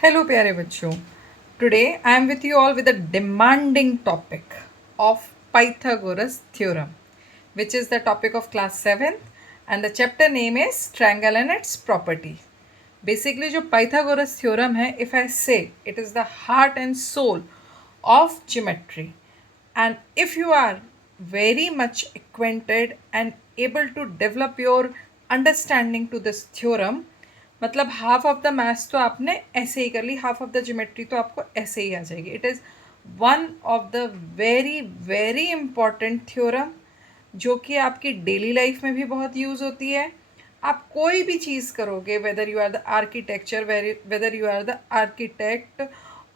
Hello प्यारे बच्चों. Today I am with you all with a demanding topic of Pythagoras theorem, which is the topic of class 7th, and the chapter name is triangle and its property. Basically जो Pythagoras theorem है, if I say it is the heart and soul of geometry, and if you are very much acquainted and able to develop your understanding to this theorem, मतलब half of the maths तो आपने ऐसे ही कर ली, half of the geometry तो आपको ऐसे ही आ जाएगी. It is one of the very very important theorem जो कि आपकी डेली लाइफ में भी बहुत यूज़ होती है. आप कोई भी चीज़ करोगे, whether you are the architecture, whether you are the architect,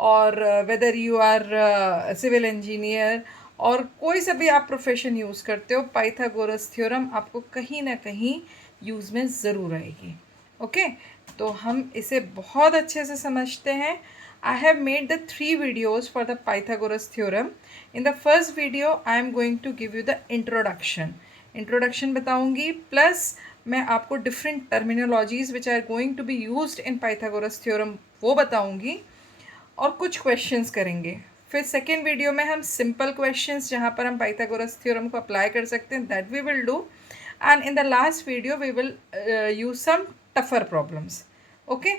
और whether you are civil engineer, और कोई सा भी आप प्रोफेशन यूज़ करते हो, पाइथागोरस थ्योरम आपको कहीं ना कहीं यूज़ में ज़रूर आएगी. ओके तो हम इसे बहुत अच्छे से समझते हैं. I have made the 3 videos for the Pythagoras theorem. In the first video I am going to give you the introduction बताऊंगी, प्लस मैं आपको different terminologies which are going to be used in Pythagoras theorem वो बताऊंगी, और कुछ questions करेंगे. फिर second video में हम सिंपल क्वेश्चंस जहाँ पर हम पाइथागोरस थ्योरम को अप्लाई कर सकते हैं, that we will do. And in the last video we will use some tougher problems. Okay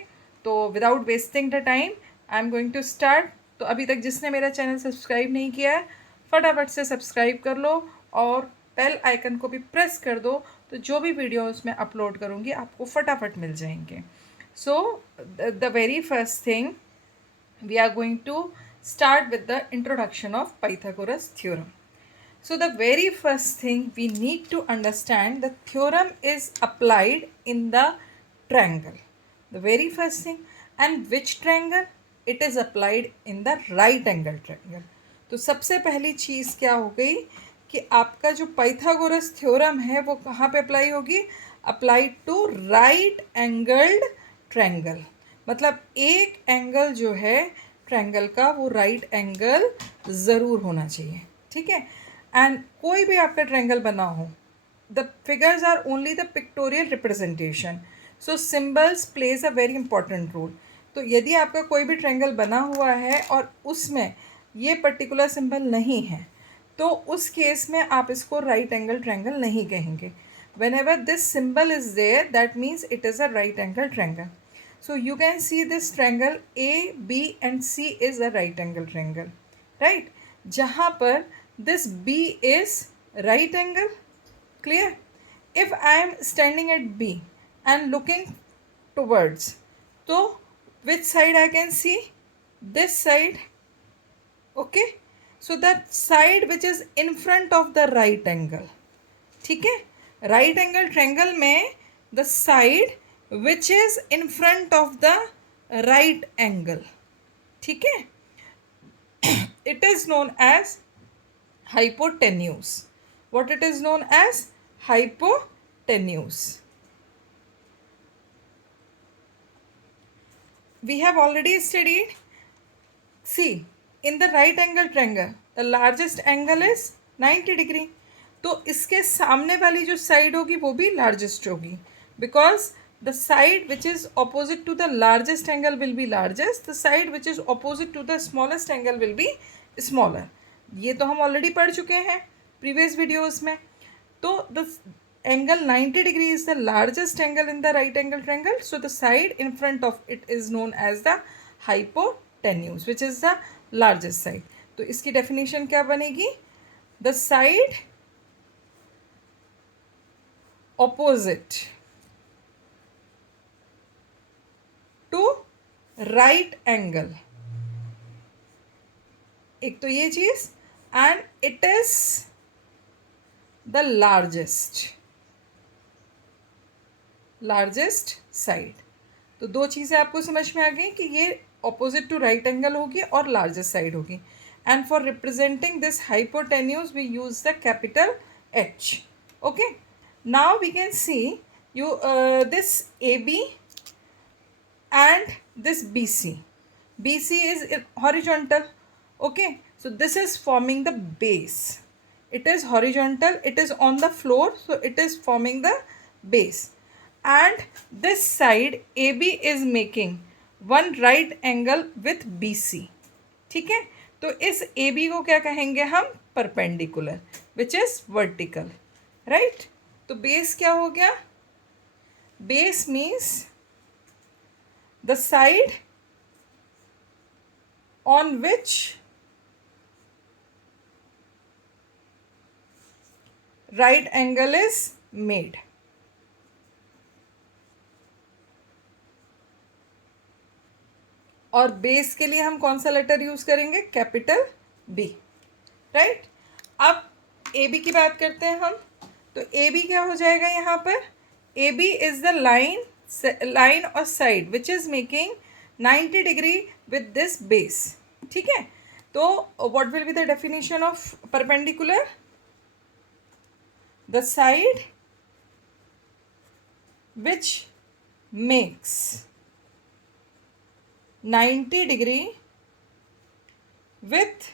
तो without wasting the time I am going to start. तो अभी तक जिसने मेरा चैनल सब्सक्राइब नहीं किया है, फटाफट से सब्सक्राइब कर लो और बेल आइकन को भी प्रेस कर दो, तो जो भी वीडियोस मैं अपलोड करूँगी आपको फटाफट मिल जाएंगे. So the very first thing we are going to start with the introduction of Pythagoras theorem. So the very first thing we need to understand, the theorem is applied in the triangle. The very first thing, and which triangle? It is applied in the right angle triangle. तो सबसे पहली चीज़ क्या हो गई कि आपका जो Pythagoras theorem है वो कहाँ पे अप्लाई होगी? Apply to right angled triangle. मतलब एक एंगल जो है ट्रायंगल का वो राइट एंगल ज़रूर होना चाहिए. ठीक है. एंड कोई भी आपका ट्रायंगल बना हो, the figures are only the pictorial representation, so symbols plays a very important role. तो यदि आपका कोई भी ट्रायंगल बना हुआ है और उसमें ये पर्टिकुलर सिंबल नहीं है, तो उस केस में आप इसको राइट एंगल ट्रायंगल नहीं कहेंगे. whenever this symbol is there, that means it is a right angle triangle. So you can see this triangle A, B and C is a right angle triangle, right? जहाँ पर this B is right angle. Clear? If I am standing at B and looking towards, so which side I can see? This side. Okay? So that side which is in front of the right angle. ठीक है. Right angle triangle में the side which is in front of the right angle, ठीक है, it is known as hypotenuse. What it is known as? Hypotenuse. we have already studied. See, in the right angle triangle the largest angle is 90 degree. तो इसके सामने वाली जो side होगी वो भी लार्जेस्ट होगी, because the side which is opposite to the largest angle will be largest, the side which is opposite to the smallest angle will be smaller. ये तो हम ऑलरेडी पढ़ चुके हैं प्रीवियस वीडियोज़ में. तो the angle 90 degree is the largest angle in the right angle triangle, so the side in front of it is known as the hypotenuse which is the largest side. तो इसकी definition क्या बनेगी? The side opposite to right angle. एक तो ये चीज, and it is the largest side. तो दो चीज़ें आपको समझ में आ गई कि ये ऑपोजिट टू राइट एंगल होगी और लार्जेस्ट साइड होगी. And for representing this hypotenuse we use the capital H. Okay. Now we can see this AB and this BC. BC is horizontal. Okay, so this is forming the base. It is horizontal, it is on the floor, so it is forming the base. And this side AB is making one right angle with B C. ठीक है, तो इस A B को क्या कहेंगे हम? Perpendicular, which is vertical, right. तो base क्या हो गया? Base means the side on which right angle is made. और बेस के लिए हम कौन सा लेटर यूज करेंगे? Capital B, right. अब ए बी की बात करते हैं हम। तो ए बी क्या हो जाएगा यहाँ पर? A B is the line और side which is making 90 degree with this base. ठीक है, तो what will be the definition of perpendicular? The side which makes 90 degree with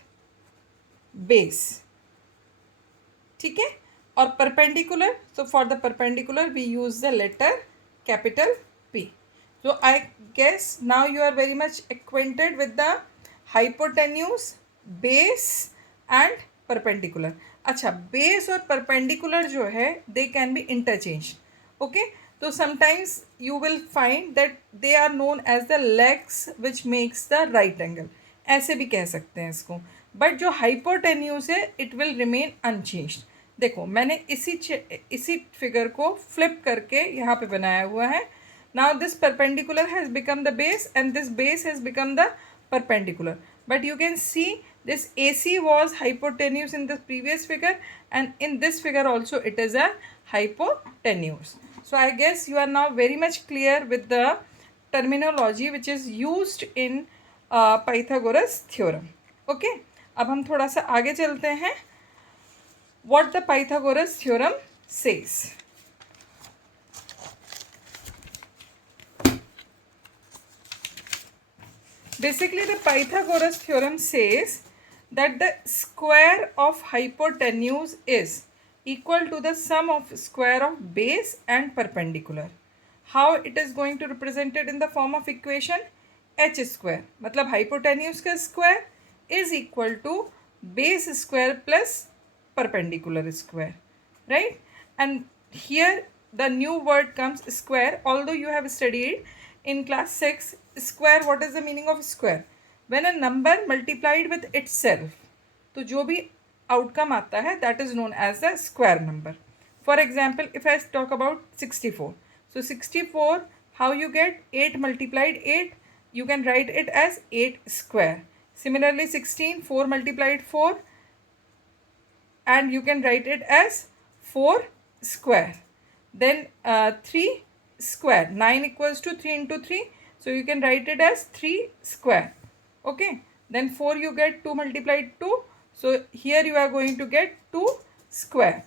base। ठीक है, और perpendicular, so for the perpendicular we use the letter capital P। So I guess now you are very much acquainted with the hypotenuse, base and perpendicular। अच्छा, base और perpendicular जो है they can be interchange. Okay, तो sometimes you will find that they are known as the legs which makes the right angle, ऐसे भी कह सकते हैं इसको। बट जो हाइपोटेन्यूज है इट विल रिमेन अनचेंज्ड। देखो, मैंने इसी फिगर को फ्लिप करके यहाँ पे बनाया हुआ है। Now this perpendicular has become the base and this base has become the perpendicular, but you can see this AC was hypotenuse in the previous figure and in this figure also it is a hypotenuse। So I guess you are now very much clear with the terminology which is used in Pythagoras theorem। okay, अब हम थोड़ा सा आगे चलते हैं। what the Pythagoras theorem says। Basically, the Pythagoras theorem says that the square of hypotenuse is equal to the sum of square of base and perpendicular। How it is going to represented in the form of equation? h square, मतलब hypotenuse का square is equal to base square plus perpendicular square, right? And here the new word comes square, although you have studied in class 6 square। what is the meaning of square? when a number multiplied with itself, तो जो भी outcome आता है that is known as the square number। for example, if I talk about 64, so 64, how you get 8 multiplied 8? you can write it as 8 square। similarly 16, 4 multiplied 4 and you can write it as 4 square। then 3 square, 9 equals to 3 into 3, so you can write it as 3 square। okay, then 4 you get 2 multiplied 2, so here you are going to get 2 square।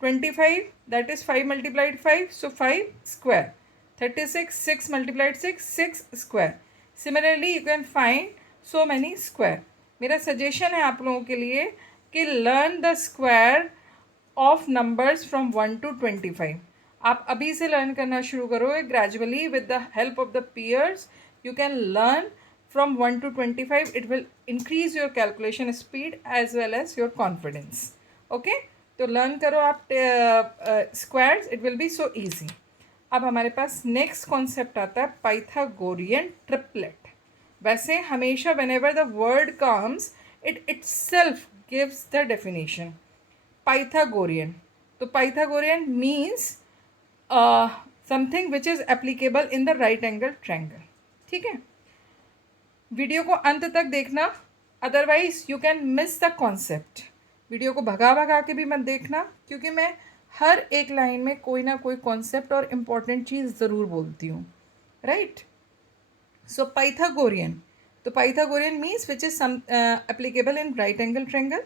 25, that is 5 multiplied 5, so 5 square। 36, 6 multiplied 6, 6 square। similarly you can find so many square। मेरा suggestion है आप लोगों के लिए कि learn the square of numbers from 1 to 25। आप अभी से लर्न करना शुरू करोगे gradually with the help of the peers you can learn from 1 to 25। It will increase your calculation speed as well as your confidence. Okay, तो learn करो आप squares, it will be so easy. अब हमारे पास next concept आता है Pythagorean triplet. वैसे हमेशा whenever the word comes it itself gives the definition। Pythagorean, तो Pythagorean means something which is applicable in the right angle triangle। ठीक है, video को अंत तक देखना, otherwise you can miss the concept. Video को भगा भगा के भी मत देखना, क्योंकि मैं हर एक लाइन में कोई ना कोई कॉन्सेप्ट और इम्पॉर्टेंट चीज़ ज़रूर बोलती हूँ, राइट। So Pythagorean, तो Pythagorean means which is some applicable in right angle triangle।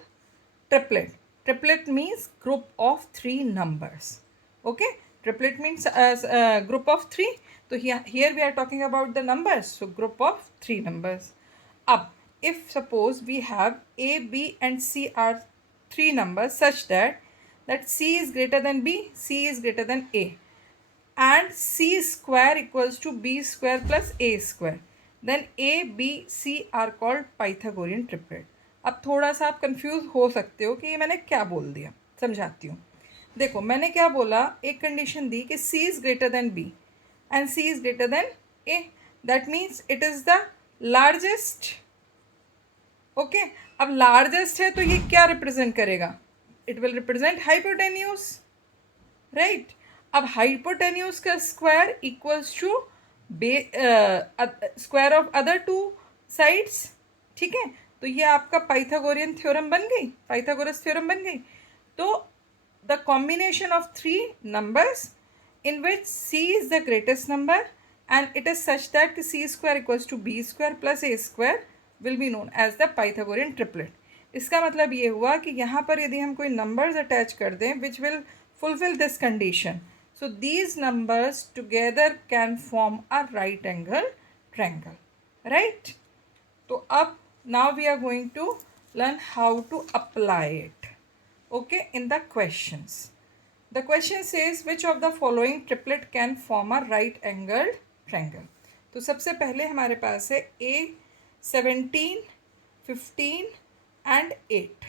triplet, triplet means group of 3 numbers। okay, triplet means group of 3, so here we are talking about the numbers, so group of 3 numbers। अब if suppose we have A, B and C are 3 numbers such that C is greater than B, C is greater than A and C square equals to B square plus A square, then A, B, C are called Pythagorean triplet. अब थोड़ा सा आप confuse हो सकते हो कि ये मैंने क्या बोल दिया, समझाती हूँ. देखो मैंने क्या बोला, एक कंडीशन दी कि C is greater than B and C is greater than A. That means it is the largest. Okay, अब लार्जेस्ट है तो ये क्या रिप्रेजेंट करेगा? It will represent hypotenuse, right. अब हाइपोटेन्यूज का square equals to square of other two sides. ठीक है, तो ये आपका पाइथागोरियन थ्योरम बन गई, पाइथागोरस थ्योरम बन गई. तो the combination of three numbers in which c is the greatest number and it is such that c square equals to b square plus a square will be known as the Pythagorean triplet. इसका मतलब ये हुआ कि यहाँ पर यदि हम कोई नंबर्स अटैच कर दें which will fulfill this condition, so these numbers together can form a right angle triangle, right? तो अब now we are going to learn how to apply it, okay, in the questions. The question says which of the following triplet can form a right angled triangle. तो सबसे पहले हमारे पास है A 17, 15 and 8,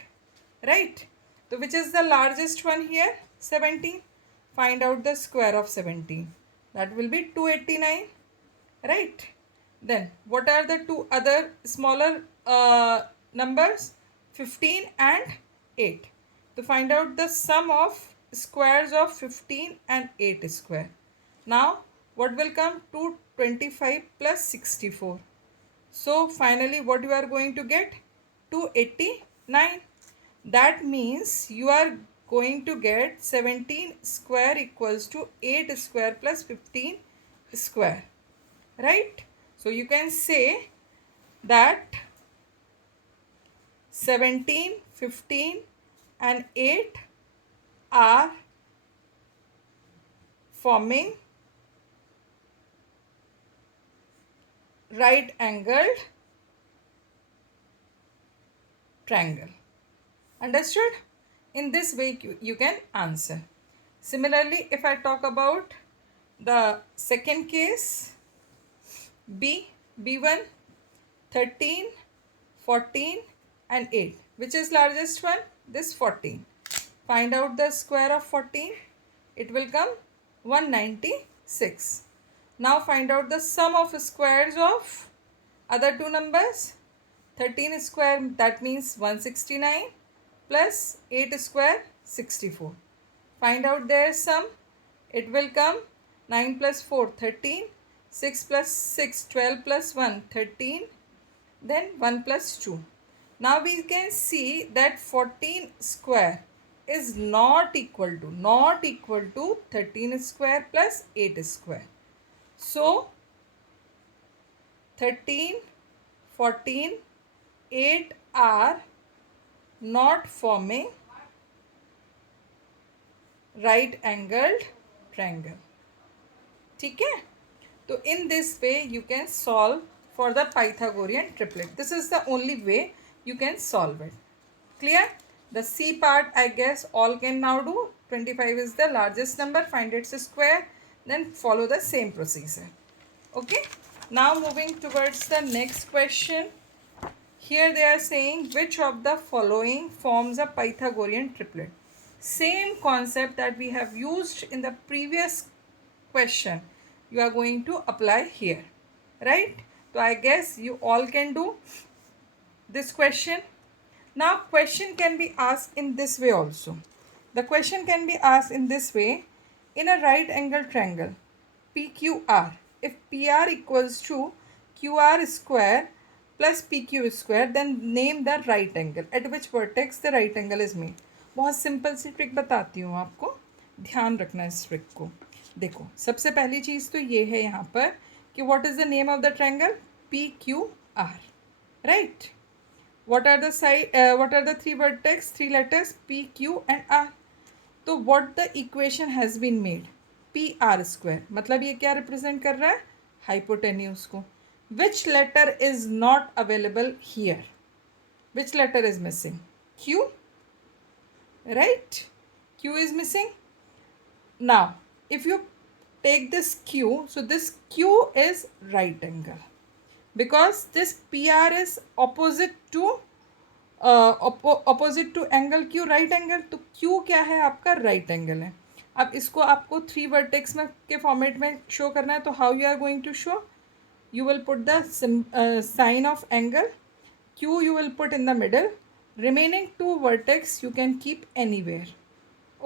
right? तो which is the largest one here? 17. Find out the square of 17. That will be 289, right? Then what are the two other smaller numbers? 15 and 8. To find out the sum of squares of 15 and 8 square. Now what will come? 225 plus 64. So finally what you are going to get? 289. That means you are going to get 17 square equals to 8 square plus 15 square, right? So you can say that 17, 15 and 8 are forming right angled triangle. Understood? In this way you can answer. Similarly, if I talk about the second case, B1, 13, 14 and 8. Which is largest one? This 14. Find out the square of 14. It will come 196. Now find out the sum of squares of other two numbers. 13 square, that means 169, plus 8 square, 64. Find out their sum. It will come 9 plus 4, 13. 6 plus 6, 12 plus 1, 13. Then 1 plus 2. Now we can see that 14 square is not equal to 13 square plus 8 square. So 13, 14, 8 are not forming right angled triangle. ठीक है, तो in this way you can solve for the Pythagorean triplet. This is the only way you can solve it. Clear? The C part I guess all can now do. 25 is the largest number. Find its square. Then follow the same procedure. Okay. Now moving towards the next question. Here they are saying which of the following forms a Pythagorean triplet. Same concept that we have used in the previous question you are going to apply here, right? So I guess you all can do this question. Now question can be asked in this way also. The question can be asked in this way. In a right angle triangle PQR, if PR equals to QR square plus PQ square, then name the right angle at which vertex the right angle is made. बहुत simple सी trick बताती हूँ आपको, ध्यान रखना इस trick को. देखो सबसे पहली चीज़ तो ये है यहाँ पर कि what is the name of the triangle? PQR, right? What are the side? What are the three vertex? Three letters P, Q and R. तो what the equation has been made? PR square. मतलब ये क्या represent कर रहा है? Hypotenuse को. Which letter is not available here? Which letter is missing? Q. Right? Q is missing. Now, if you take this Q, so this Q is right angle. because this PR is opposite to opposite to angle Q right angle, तो Q क्या है आपका right angle है. अब इसको आपको 3 vertex में के फॉर्मेट में शो करना है, तो how you are going to show, you will put the sign of angle, q you will put in the middle, remaining 2 vertex you can keep anywhere,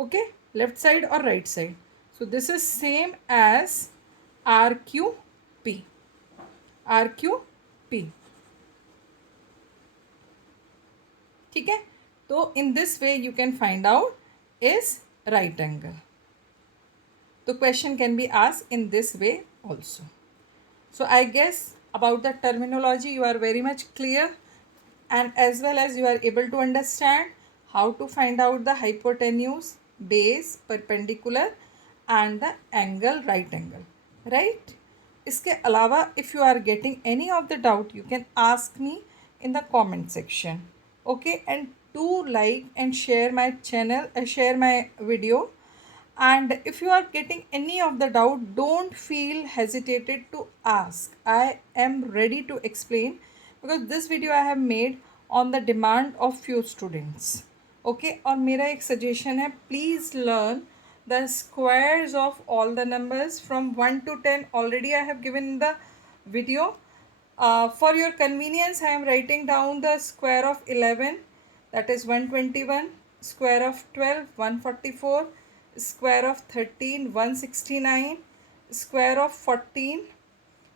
okay, left side or right side. So this is same as rqp, rqp. ठीक है, तो in this way you can find out is right angle. तो question can be asked in this way also. So I guess about the terminology you are very much clear, and as well as you are able to understand how to find out the hypotenuse, base, perpendicular and the angle, right angle, right? इसके अलावा if you are getting any of the doubt you can ask me in the comment section, okay? And do like and share my channel, share my video. And if you are getting any of the doubt, don't feel hesitated to ask. I am ready to explain, because this video I have made on the demand of few students, okay? और मेरा एक suggestion है, please learn the squares of all the numbers from 1 to 10. Already I have given the video. For your convenience I am writing down the square of 11, that is 121, square of 12 144, square of 13 169, square of 14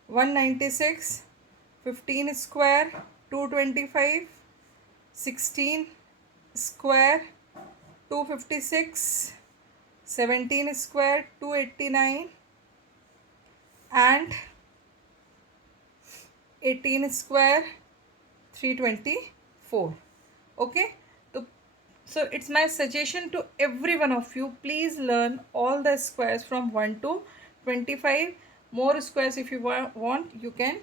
196, 15 square 225, 16 square 256, 17 square 289, and 18 square 324, okay? So it's my suggestion to every one of you, please learn all the squares from 1 to 25. More squares if you want you can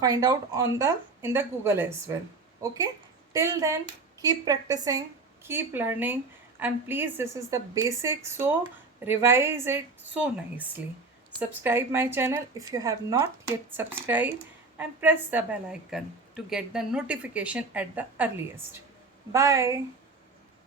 find out on the in the Google as well, okay? Till then, keep practicing, keep learning, and please, this is the basic, so revise it so nicely. Subscribe my channel if you have not yet subscribed, and press the bell icon to get the notification at the earliest. Bye.